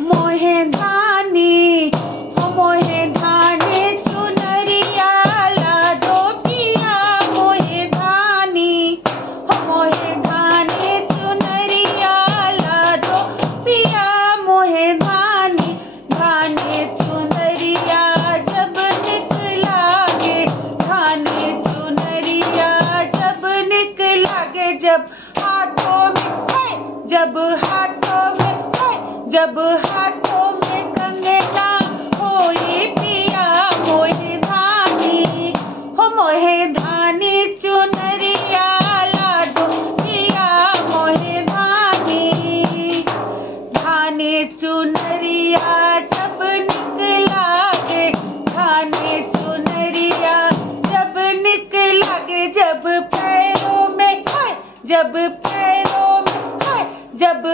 मोहे धानी हो मोहे धानी चुनरिया लादो पिया मोहे धानी हो मोहे धानी चुनरिया लादो पिया मोहे धानी धानी चुनरिया जब निकलागे धानी चुनरिया जब निकलागे जब हाथों में जब हाथों में कंगना होई पिया मोहे धानी हो मोहे धानी चुनरिया लाडो पिया मोहे धानी धानी चुनरिया जब निकलागे धानी चुनरिया जब निकलागे जब पैरों में जब